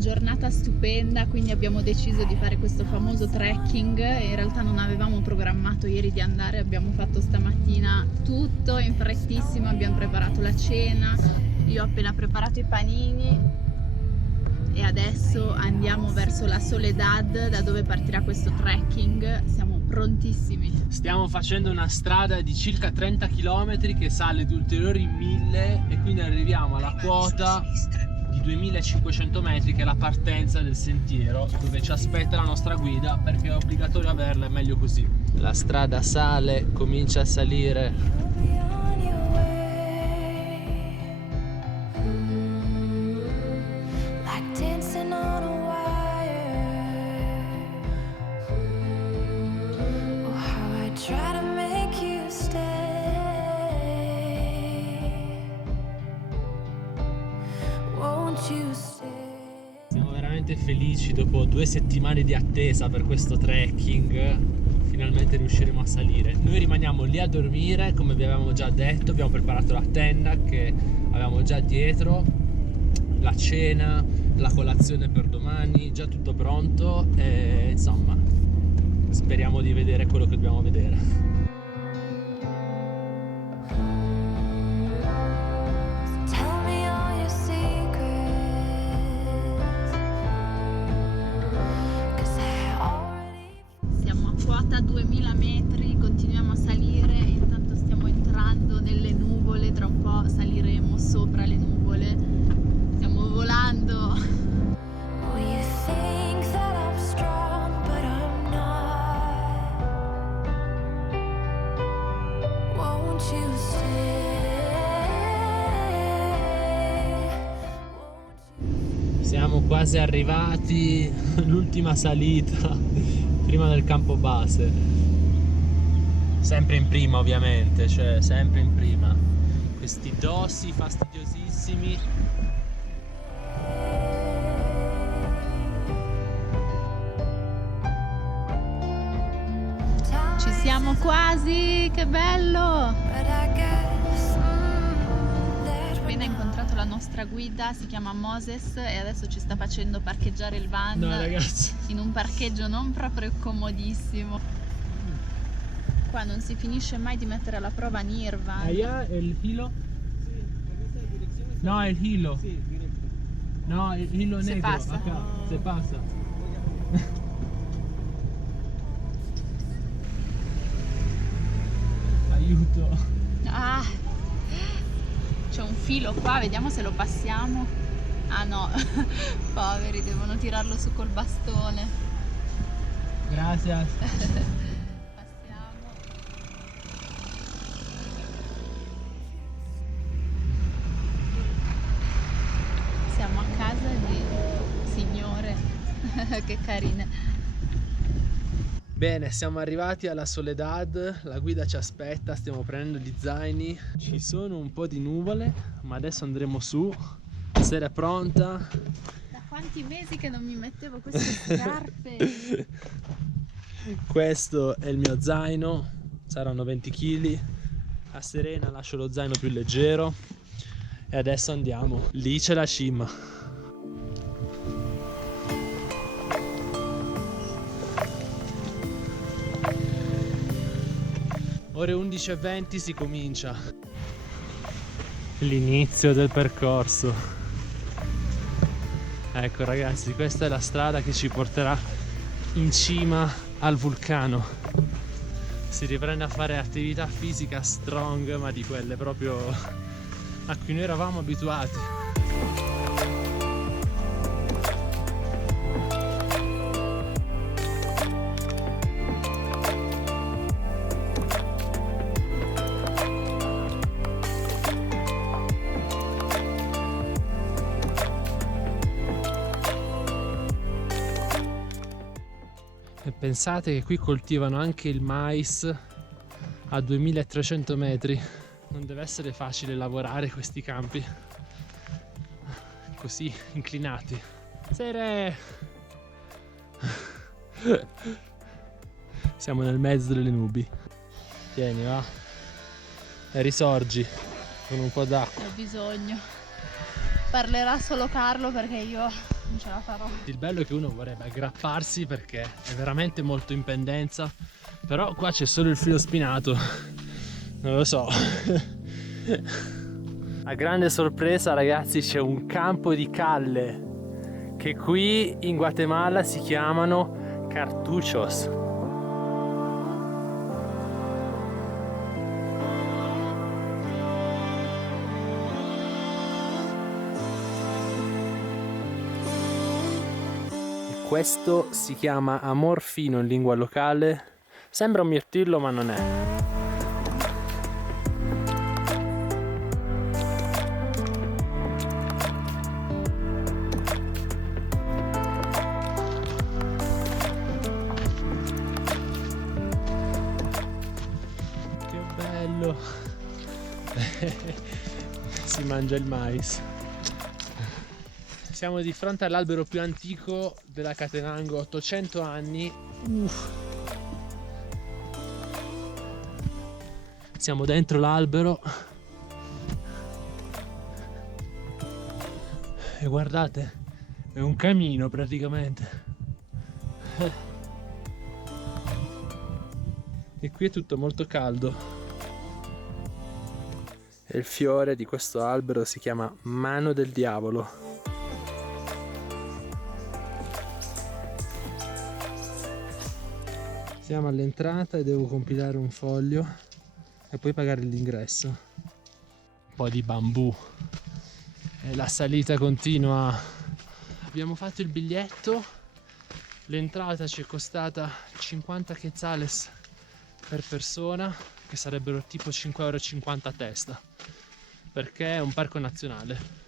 giornata stupenda, quindi abbiamo deciso di fare questo famoso trekking. In realtà non avevamo programmato ieri di andare, abbiamo fatto stamattina tutto in frettissima, abbiamo preparato la cena, io ho appena preparato i panini e adesso andiamo verso la Soledad, da dove partirà questo trekking. Siamo prontissimi. Stiamo facendo una strada di circa 30 km che sale di ulteriori 1000 e quindi arriviamo alla quota di 2500 metri, che è la partenza del sentiero, dove ci aspetta la nostra guida, perché è obbligatorio averla, è meglio così. La strada sale, comincia a salire. Siamo veramente felici, dopo 2 settimane di attesa per questo trekking, finalmente riusciremo a salire. Noi rimaniamo lì a dormire, come vi avevamo già detto, abbiamo preparato la tenda che avevamo già dietro, la cena, la colazione per domani, già tutto pronto e insomma speriamo di vedere quello che dobbiamo vedere. Quota 2000 metri, continuiamo a salire, intanto stiamo entrando nelle nuvole, tra un po' saliremo sopra le nuvole, stiamo volando. Siamo quasi arrivati, l'ultima salita prima del campo base, sempre in prima ovviamente, cioè sempre in prima, questi dossi fastidiosissimi. Ci siamo quasi, che bello! Appena incontrato la nostra guida, si chiama Moses e adesso ci sta facendo parcheggiare il van. No ragazzi, in un parcheggio non proprio comodissimo. Qua non si finisce mai di mettere alla prova Nirvan. allá el hilo. No, el hilo. No, el hilo Se negro. pasa. Acá, se pasa. Aiuto. Ah, c'è un filo qua, vediamo se lo passiamo. Ah no, poveri, devono tirarlo su col bastone. Gracias. Passiamo. Siamo a casa di signore, che carine. Bene, siamo arrivati alla Soledad, la guida ci aspetta, stiamo prendendo gli zaini. Ci sono un po' di nuvole, ma adesso andremo su. La sera è pronta. Da quanti mesi che non mi mettevo queste scarpe? Questo è il mio zaino, saranno 20 kg. A Serena lascio lo zaino più leggero. E adesso andiamo. Lì c'è la cima. Ore 11:20 si comincia. L'inizio del percorso. Ecco ragazzi, questa è la strada che ci porterà in cima al vulcano. Si riprende a fare attività fisica strong, ma di quelle proprio a cui noi eravamo abituati. E pensate che qui coltivano anche il mais a 2300 metri. Non deve essere facile lavorare questi campi così inclinati. Sere! Siamo nel mezzo delle nubi. Tieni, va. E risorgi con un po' d'acqua. Ho bisogno. Parlerà solo Carlo perché io Non ce la farò. Il bello è che uno vorrebbe aggrapparsi perché è veramente molto in pendenza, però qua c'è solo il filo spinato, non lo so. A grande sorpresa ragazzi c'è un campo di calle che qui in Guatemala si chiamano cartuchos. Questo si chiama amor fino in lingua locale. Sembra un mirtillo ma non è. Che bello. Si mangia il mais. Siamo di fronte all'albero più antico della Catenango, 800 anni. Siamo dentro l'albero e guardate, è un camino praticamente. E qui è tutto molto caldo. E il fiore di questo albero si chiama Mano del Diavolo. Siamo all'entrata e devo compilare un foglio e poi pagare l'ingresso. Un po' di bambù e la salita continua. Abbiamo fatto il biglietto, l'entrata ci è costata 50 quetzales per persona, che sarebbero tipo 5,50 € a testa, perché è un parco nazionale.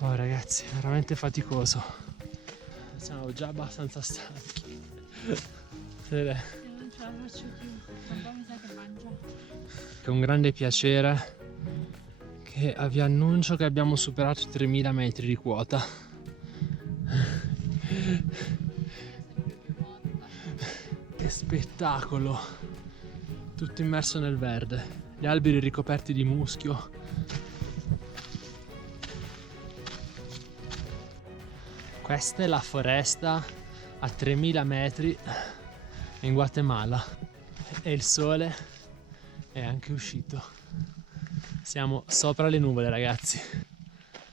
Oh ragazzi, veramente faticoso. Siamo già abbastanza stanchi. Io non ce la faccio più, un po' mi sa che mangio. È un grande piacere che vi annuncio che abbiamo superato i 3000 metri di quota. Che spettacolo! Tutto immerso nel verde, gli alberi ricoperti di muschio. Questa è la foresta a 3000 metri in Guatemala e il sole è anche uscito. Siamo sopra le nuvole ragazzi.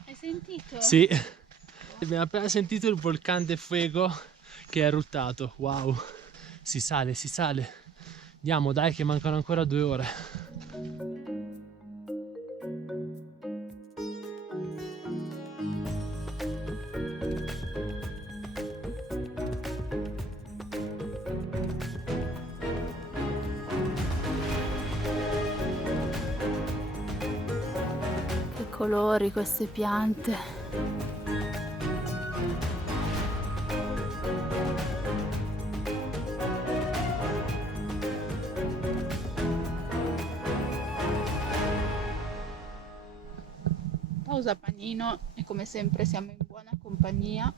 Hai sentito? Sì, abbiamo appena sentito il Volcán de Fuego che è eruttato. Wow, si sale, si sale. Andiamo dai che mancano ancora 2 ore. Che colori queste piante. Pausa panino e come sempre siamo in buona compagnia.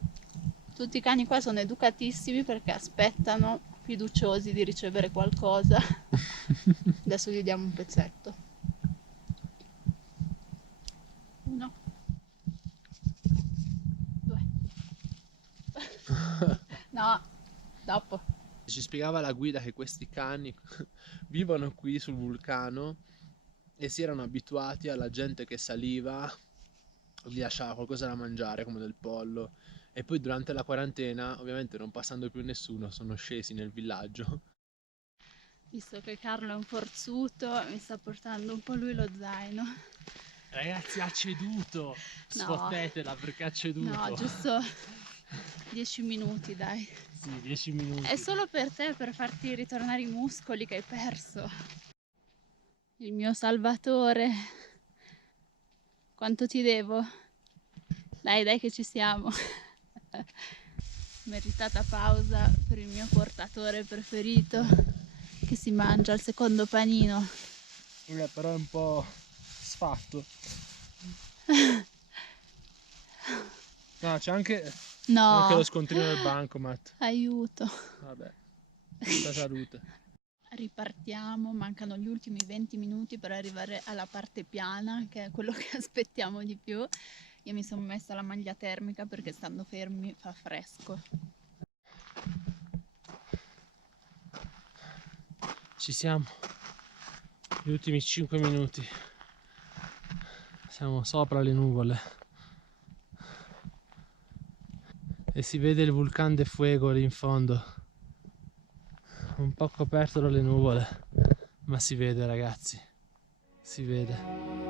Tutti i cani qua sono educatissimi perché aspettano fiduciosi di ricevere qualcosa. Adesso gli diamo un pezzetto. 1, 2. No, dopo. Ci spiegava la guida che questi cani vivono qui sul vulcano e si erano abituati alla gente che saliva, gli lasciava qualcosa da mangiare come del pollo e poi durante la quarantena, ovviamente non passando più nessuno, sono scesi nel villaggio. Visto che Carlo è un forzuto, mi sta portando un po' lui lo zaino. Ragazzi, ha ceduto! Sfottetela perché ha ceduto! No, giusto 10 minuti, dai. Sì, 10 minuti. È solo per te, per farti ritornare i muscoli che hai perso. Il mio salvatore. Quanto ti devo? Dai che ci siamo. Meritata pausa per il mio portatore preferito che si mangia il secondo panino. Però è un po' sfatto. No, c'è anche No, lo scontrino del bancomat. aiuto. Vabbè, tanta salute. Ripartiamo, mancano gli ultimi 20 minuti per arrivare alla parte piana, che è quello che aspettiamo di più. Io mi sono messa la maglia termica perché stando fermi fa fresco. Ci siamo, gli ultimi 5 minuti, siamo sopra le nuvole e si vede il Vulcán de Fuego lì in fondo, un po' coperto dalle nuvole, ma si vede ragazzi, si vede.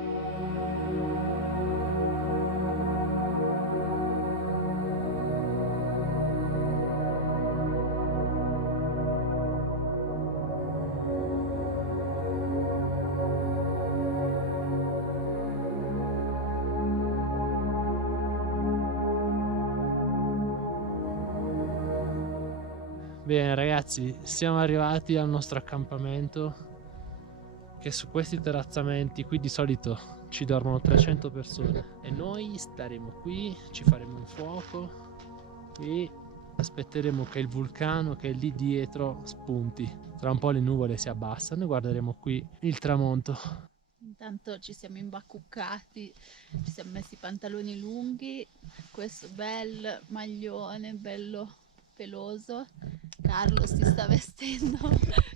Bene ragazzi, siamo arrivati al nostro accampamento, che su questi terrazzamenti qui di solito ci dormono 300 persone e noi staremo qui, ci faremo un fuoco e aspetteremo che il vulcano che è lì dietro spunti. Tra un po' le nuvole si abbassano e guarderemo qui il tramonto. Intanto ci siamo imbacuccati, ci siamo messi i pantaloni lunghi, questo bel maglione bello peloso. Carlo si sta vestendo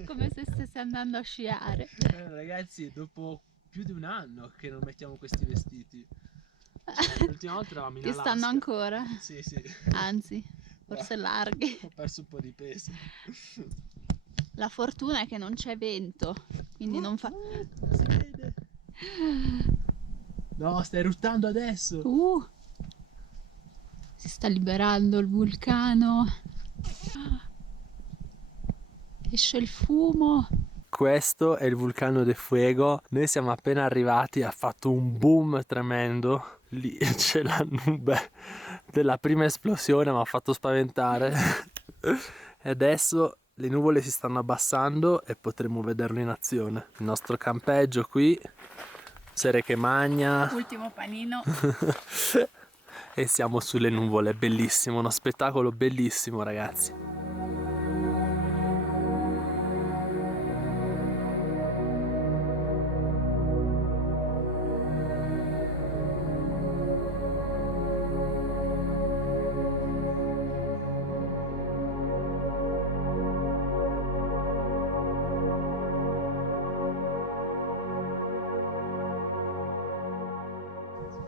come se stesse andando a sciare. Ragazzi, dopo più di un anno che non mettiamo questi vestiti. L'ultima volta eravamo in Ti Alaska. stanno ancora? Sì, sì. Anzi, forse larghi. Ho perso un po' di peso. La fortuna è che non c'è vento, quindi non fa... Si vede. No, sta eruttando adesso. Si sta liberando il vulcano. Esce il fumo. Questo è il Vulcano de Fuego. Noi siamo appena arrivati, ha fatto un boom tremendo. Lì c'è la nube della prima esplosione, mi ha fatto spaventare. E adesso le nuvole si stanno abbassando e potremo vederlo in azione. Il nostro campeggio qui, Sere che magna. Ultimo panino. E siamo sulle nuvole, bellissimo, uno spettacolo bellissimo ragazzi.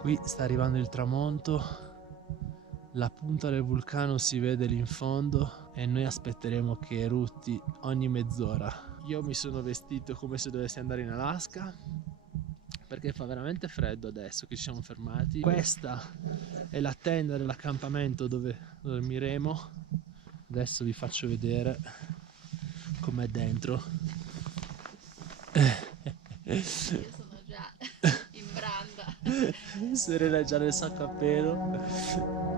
Qui sta arrivando il tramonto, la punta del vulcano si vede lì in fondo e noi aspetteremo che erutti ogni mezz'ora. Io mi sono vestito come se dovessi andare in Alaska perché fa veramente freddo adesso che ci siamo fermati. Questa è la tenda dell'accampamento dove dormiremo. Adesso vi faccio vedere com'è dentro. Io sono già in branda. Serena è già nel sacco a pelo.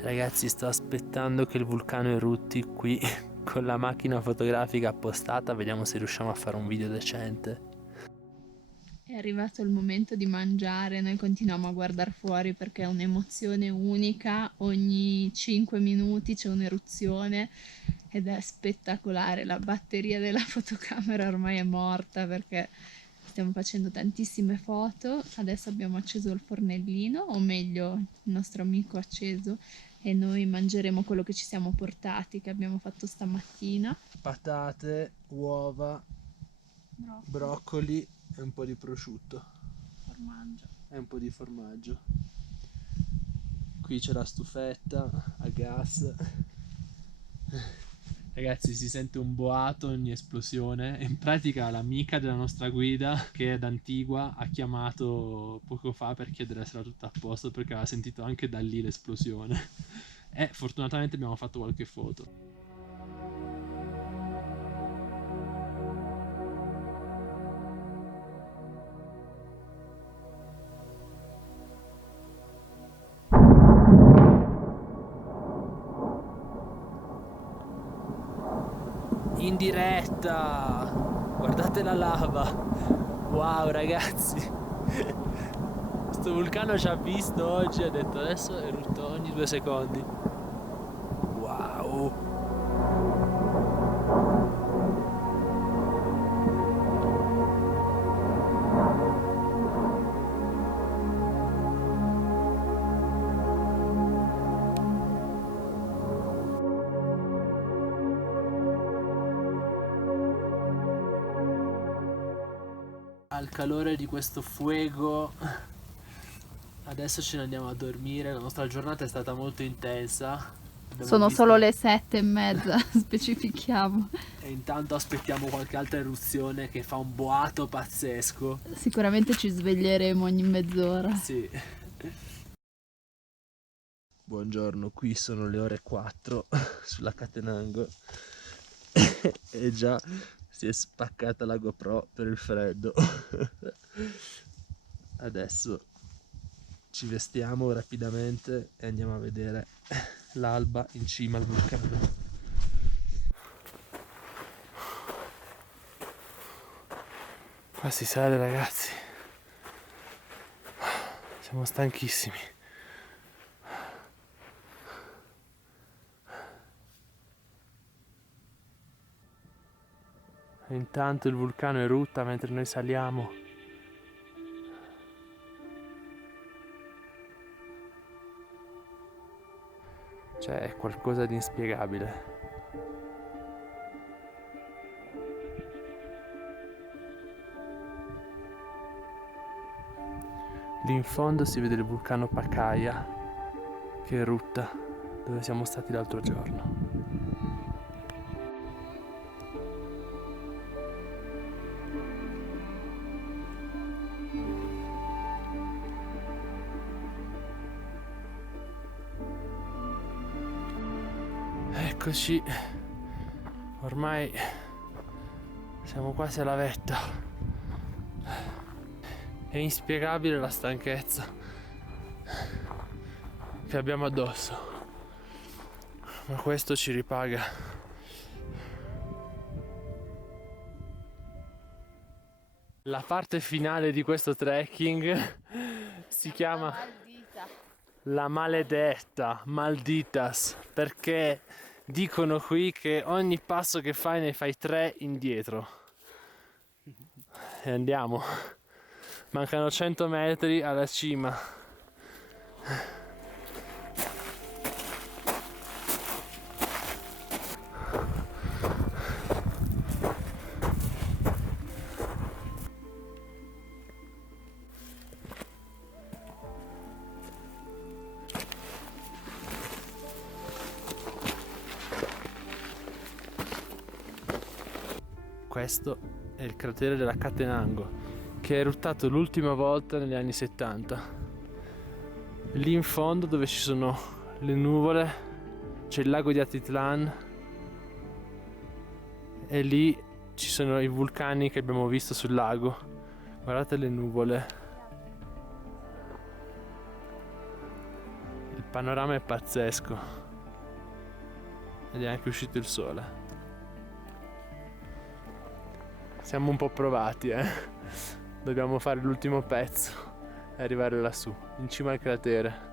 Ragazzi, sto aspettando che il vulcano erutti qui con la macchina fotografica appostata, vediamo se riusciamo a fare un video decente. È arrivato il momento di mangiare, noi continuiamo a guardare fuori perché è un'emozione unica, ogni 5 minuti c'è un'eruzione ed è spettacolare. La batteria della fotocamera ormai è morta perché stiamo facendo tantissime foto. Adesso abbiamo acceso il fornellino, o meglio il nostro amico ha acceso, e noi mangeremo quello che ci siamo portati, che abbiamo fatto stamattina. Patate, uova, broccoli e un po' di prosciutto. Formaggio. E un po' di formaggio. Qui c'è la stufetta a gas. Ragazzi, si sente un boato ogni esplosione. In pratica l'amica della nostra guida, che è d'Antigua, ha chiamato poco fa per chiedere se era tutto a posto perché aveva sentito anche da lì l'esplosione. e fortunatamente abbiamo fatto qualche foto. In diretta, guardate la lava, wow ragazzi, questo vulcano ci ha visto oggi, ha detto adesso erutto ogni 2 secondi, wow. Al calore di questo fuego adesso ce ne andiamo a dormire. La nostra giornata è stata molto intensa. Sono solo le 7:30, specifichiamo. E intanto aspettiamo qualche altra eruzione che fa un boato pazzesco. Sicuramente ci sveglieremo ogni mezz'ora. Sì. Buongiorno, qui sono le ore 4 sulla Catenango e già si è spaccata la GoPro per il freddo. Adesso ci vestiamo rapidamente e andiamo a vedere l'alba in cima al vulcano. Qua si sale ragazzi, siamo stanchissimi. E intanto il vulcano erutta mentre noi saliamo. Cioè è qualcosa di inspiegabile. Lì in fondo si vede il vulcano Pacaya che erutta, dove siamo stati l'altro giorno. Eccoci, ormai siamo quasi alla vetta. È inspiegabile la stanchezza che abbiamo addosso, ma questo ci ripaga. La parte finale di questo trekking si chiama La Maledetta, Malditas, perché dicono qui che ogni passo che fai ne fai 3 indietro. E andiamo. Mancano 100 metri alla cima. Questo è il cratere della Catenango, che è eruttato l'ultima volta negli anni 70. Lì in fondo dove ci sono le nuvole c'è il lago di Atitlan e lì ci sono i vulcani che abbiamo visto sul lago. Guardate le nuvole, il panorama è pazzesco ed è anche uscito il sole. Siamo un po' provati, Dobbiamo fare l'ultimo pezzo e arrivare lassù, in cima al cratere.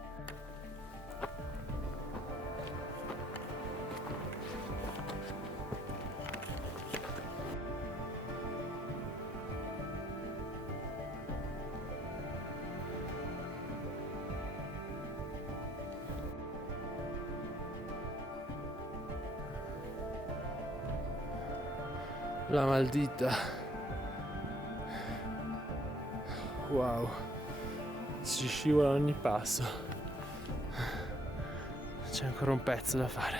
La Maldita. Wow, si scivola ogni passo. C'è ancora un pezzo da fare.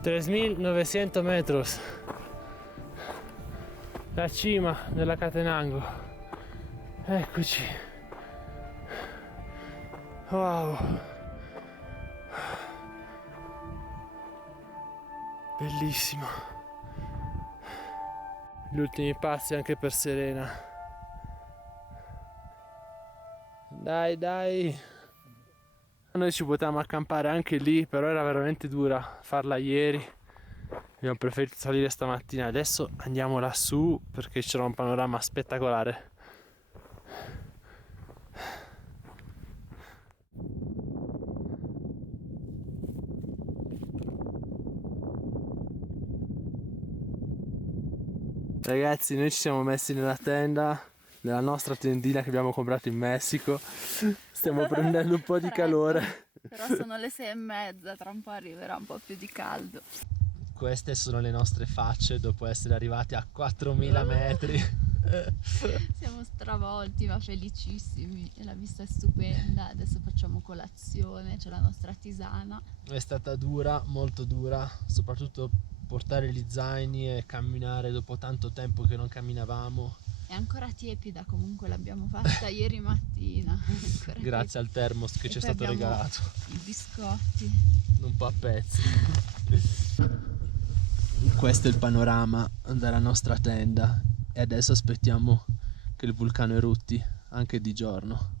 3900 metri. La cima della Catenango. Eccoci. Wow. Bellissimo. Gli ultimi passi anche per Serena. Dai, dai. Noi ci potevamo accampare anche lì, però era veramente dura farla ieri. Abbiamo preferito salire stamattina. Adesso andiamo lassù perché c'era un panorama spettacolare. Ragazzi, noi ci siamo messi nella tenda, nella nostra tendina che abbiamo comprato in Messico. Stiamo prendendo un po' di calore. Però sono le 6:30, tra un po' arriverà un po' più di caldo. Queste sono le nostre facce dopo essere arrivati a 4000 metri. Siamo stravolti ma felicissimi e la vista è stupenda. Adesso facciamo colazione, c'è la nostra tisana. È stata dura, molto dura, soprattutto portare gli zaini e camminare dopo tanto tempo che non camminavamo. È ancora tiepida, comunque l'abbiamo fatta ieri mattina. Grazie al termos che E ci è poi stato abbiamo regalato. I biscotti. Un po' a pezzi. Questo è il panorama della nostra tenda e adesso aspettiamo che il vulcano erutti anche di giorno.